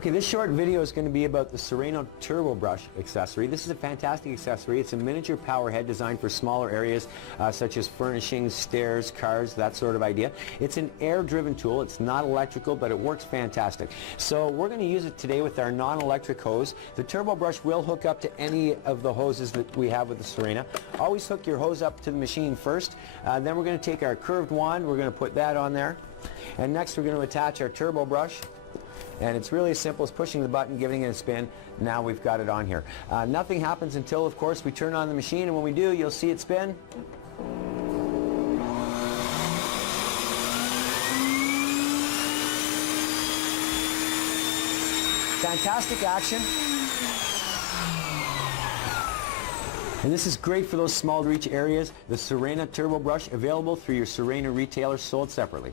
Okay, this short video is going to be about the Sirena Turbo Brush accessory. This is a fantastic accessory. It's a miniature power head designed for smaller areas such as furnishings, stairs, cars, that sort of idea. It's an air-driven tool. It's not electrical, but it works fantastic. So we're going to use it today with our non-electric hose. The Turbo Brush will hook up to any of the hoses that we have with the Sirena. Always hook your hose up to the machine first. Then we're going to take our curved wand. We're going to put that on there. And next we're going to attach our Turbo Brush. And it's really as simple as pushing the button, giving it a spin. Now we've got it on here. Nothing happens until, of course, we turn on the machine, and when we do, you'll see it spin. Fantastic action. And this is great for those small reach areas. The Sirena Turbo Brush, available through your Sirena retailer, sold separately.